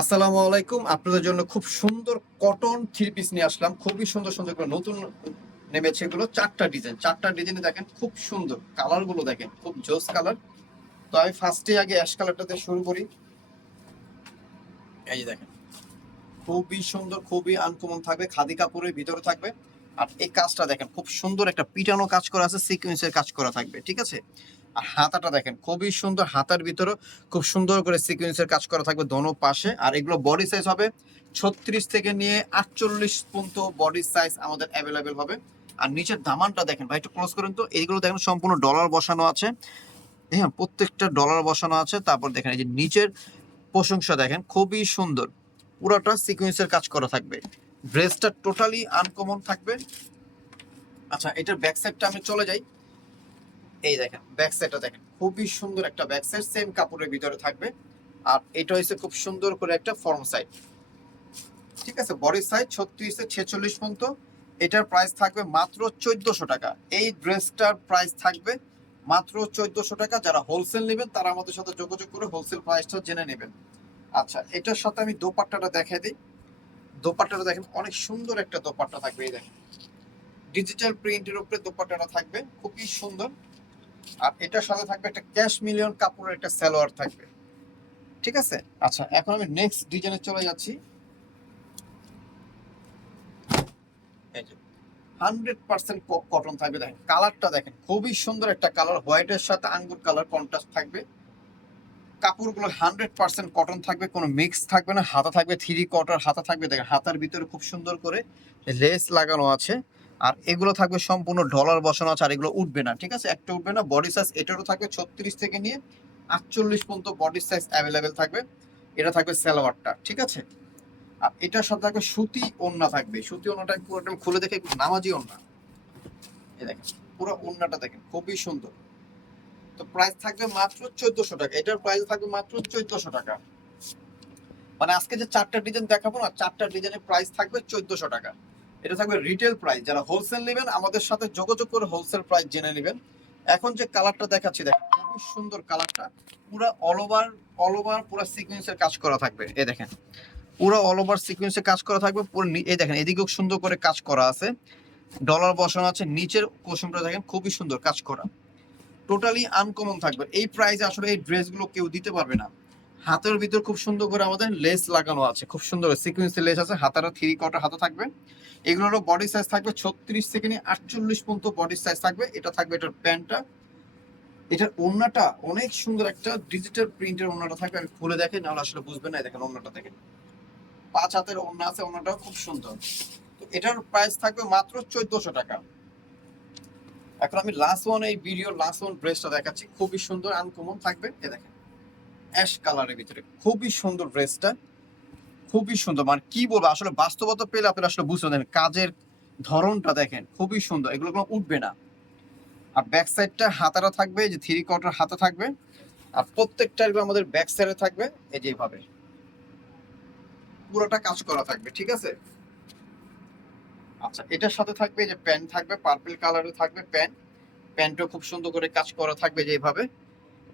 আসসালামু আলাইকুম। আপনাদের জন্য খুব সুন্দর কটন থ্রি পিস নিয়ে আসলাম। খুবই সুন্দর সুন্দর করে নতুন নেমেছে এগুলো। 4টা ডিজাইন, 4টা ডিজাইনে দেখেন খুব সুন্দর কালার গুলো, দেখেন খুব জোস কালার। তো আমি ফার্স্টে আগে অ্যাশ কালারটাতে শুরু করি। এই যে দেখেন খুবই সুন্দর, খুবই আনকমন থাকবে, খাদি কাপড়ের ভিতরে থাকবে। আর এই কাজটা দেখেন খুব সুন্দর একটা পিটানো কাজ করা আছে, সিকোয়েন্সের কাজ করা থাকবে, ঠিক আছে। আর হাতাটা দেখেন খুবই সুন্দর, হাতার ভিতরে খুব সুন্দর করে সিকোয়েন্সের কাজ করা থাকবে দোনো পাশে। আর এগুলো বডি সাইজ হবে 36 থেকে নিয়ে 48 পর্যন্ত বডি সাইজ আমাদের অ্যাভেলেবেল হবে। আর নিচের দামানটা দেখেন ভাই, একটু ক্লোজ করেন তো। এইগুলো দেখেন সম্পূর্ণ ডলার বসানো আছে, হ্যাঁ প্রত্যেকটা ডলার বসানো আছে। তারপর দেখেন এই যে নিচের প্রশংসা দেখেন খুবই সুন্দর, পুরোটা সিকোয়েন্সের কাজ করা থাকবে। ড্রেসটা টোটালি আনকমন থাকবে। আচ্ছা, এটার ব্যাক সাইডটা আমি চলে যাই। এই দেখেন ব্যাক সাইডটা দেখেন খুবই সুন্দর একটা ব্যাক সাইড, সেম কাপড়ের ভিতরে থাকবে। আর এটা হচ্ছে খুব সুন্দর করে একটা ফর্ম সাইড, ঠিক আছে। বডি সাইজ 36 থেকে 46 পর্যন্ত। এটার প্রাইস থাকবে মাত্র 1400 টাকা। এই ড্রেসটার প্রাইস থাকবে মাত্র 1400 টাকা। যারা হোলসেল নেবেন তারা আমাদের সাথে যোগাযোগ করে হোলসেল প্রাইসটা জেনে নেবেন। আচ্ছা, এটার সাথে আমি দোপাট্টাটা দেখাই দিই। দোপাট্টাটা দেখেন অনেক সুন্দর একটা দোপাট্টা থাকবে। এই দেখেন ডিজিটাল প্রিন্টের উপরে দোপাট্টাটা থাকবে, খুবই সুন্দর। আর এটার সাথে থাকবে একটা ক্যাশ মিলিয়ন কাপড়ের একটা সালোয়ার থাকবে, ঠিক আছে। আচ্ছা, এখন আমি নেক্সট ডিজাইনে চলে যাচ্ছি। এই যে 100% কটন থাকবে, দেখেন কালারটা দেখেন খুবই সুন্দর একটা কালার, হোয়াইটের সাথে আঙ্গুর কালার কন্ট্রাস্ট থাকবে। কাপড়গুলো 100% কটন থাকবে, কোনো মিক্স থাকবে না। হাতা থাকবে থ্রি কোয়ার্টার হাতা থাকবে, দেখেন হাতার ভিতরে খুব সুন্দর করে লেস লাগানো আছে। আর এগুলো থাকবে সম্পূর্ণ ডলার বসানো আছে, আর এগুলো উঠবে না, ঠিক আছে, একটা উঠবে না। বডি সাইজ এটারও থাকবে 36 থেকে নিয়ে 48 পর্যন্ত বডি সাইজ অ্যাভেলেবেল থাকবে। এটা থাকবে সালোয়ারটা, ঠিক আছে। আর এটার সাথে থাকবে সুতি ওড়না থাকবে। সুতি ওড়নাটা পুরোটা খুলে দেখে নামাজি ওড়না। এই দেখেন পুরো ওড়নাটা দেখেন খুবই সুন্দর। তো প্রাইস থাকবে মাত্র 1400 টাকা। এটার প্রাইস থাকবে মাত্র 1400 টাকা। মানে আজকে যে 4টা ডিজাইন দেখাবো না, 4টা ডিজাইনের প্রাইস থাকবে 1400 টাকা। এটা থাকবে রিটেল প্রাইস। যারা হোলসেল নেবেন আমাদের সাথে যোগাযোগ করে হোলসেল প্রাইস জেনে নেবেন। এখন যে কালারটা দেখাচ্ছি দেখেন খুবই সুন্দর কালারটা, পুরো অল ওভার পুরো সিকোয়েন্সের কাজ করা থাকবে। এই দেখেন পুরো অল ওভার সিকোয়েন্সের কাজ করা থাকবে পুরো। এই দেখেন এদিকেও সুন্দর করে কাজ করা আছে, ডলার বসানো আছে। নিচের কোশনটা দেখেন খুবই সুন্দর কাজ করা, টোটালি আনকমন থাকবে। এই প্রাইসে আসলে এই ড্রেসগুলো কেউ দিতে পারবে না। হাতের ভিতর খুব সুন্দর করে আমাদের লেস লাগানো আছে, খুব সুন্দর সিকোয়েন্সের লেস আছে। হাতাটা থ্রি কোয়ার্টার হাতা থাকবে। এগুলোরও বডি সাইজ থাকবে 36 থেকে নিয়ে 48 পর্যন্ত বডি সাইজ থাকবে। এটা থাকবে এটার প্যান্টটা। এটার ওড়নাটা অনেক সুন্দর একটা ডিজিটাল প্রিন্টের ওড়নাটা থাকবে। আমি খুলে দেখে নাহলে আসলে বুঝবেন না। দেখেন ওড়নাটা দেখেন 5 হাতের ওড়না আছে, ওড়নাটাও খুব সুন্দর। তো এটার প্রাইস থাকবে মাত্র 1400 টাকা। এখন আমি লাস্ট ওয়ান, এই ভিডিও লাস্ট ওয়ান ড্রেসটা দেখাচ্ছি, খুবই সুন্দর আনকমন থাকবে। এ দেখেন অ্যাশ কালারের ভিতরে খুবই সুন্দর ড্রেসটা, খুবই সুন্দর। মানে কি বলবো, আসলে বাস্তবতা পেলে আপনারা আসলে বুঝতে পারেন। কাজের ধরনটা দেখেন খুবই সুন্দর, এগুলো কোনো উঠবে না। আর ব্যাক সাইডটা হাতাটা থাকবে, যে থ্রি কোয়ার্টার হাতা থাকবে। আর প্রত্যেকটা এগুলো আমাদের ব্যাক সাইডে থাকবে এই যে এইভাবে পুরোটা কাজ করা থাকবে, ঠিক আছে। আচ্ছা, এটার সাথে থাকবে যে প্যান্ট থাকবে, পার্পল কালারের থাকবে প্যান্ট। প্যান্টও খুব সুন্দর করে কাজ করা থাকবে যেভাবে।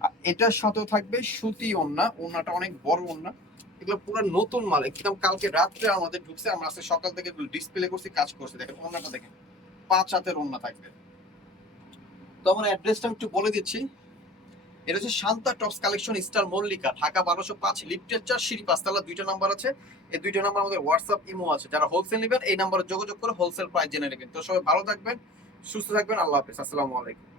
আর এটার সাথেও থাকবে সুতি ওড়না, ওড়নাটা অনেক বড় ওড়না। এগুলো পুরো নতুন মাল, একদম কালকে রাত্রে আমাদের ঢুকছে, আমরা আজকে সকাল থেকে ডিসপ্লে করছি, কাজ করছি। দেখেন ওড়নাটা দেখেন 5 হাতের ওড়না থাকবে। তো আমার অ্যাড্রেসটা একটু বলে দিচ্ছি। এটা হচ্ছে Shanta tops collection, star Mallika, Dhaka 1205, লিফটের 4, সিঁড়ি 5 তলা। 2টা নাম্বার আছে। এই 2টা নাম্বার আমাদের হোয়াটসঅ্যাপ ইমো আছে। যারা হোলসেল নেবেন এই নাম্বারে যোগাযোগ করে হোলসেল প্রাইস জেনে নেবেন। তো সবাই ভালো থাকবেন, সুস্থ থাকবেন, আল্লাহ হাফেজ, আসসালামু আলাইকুম।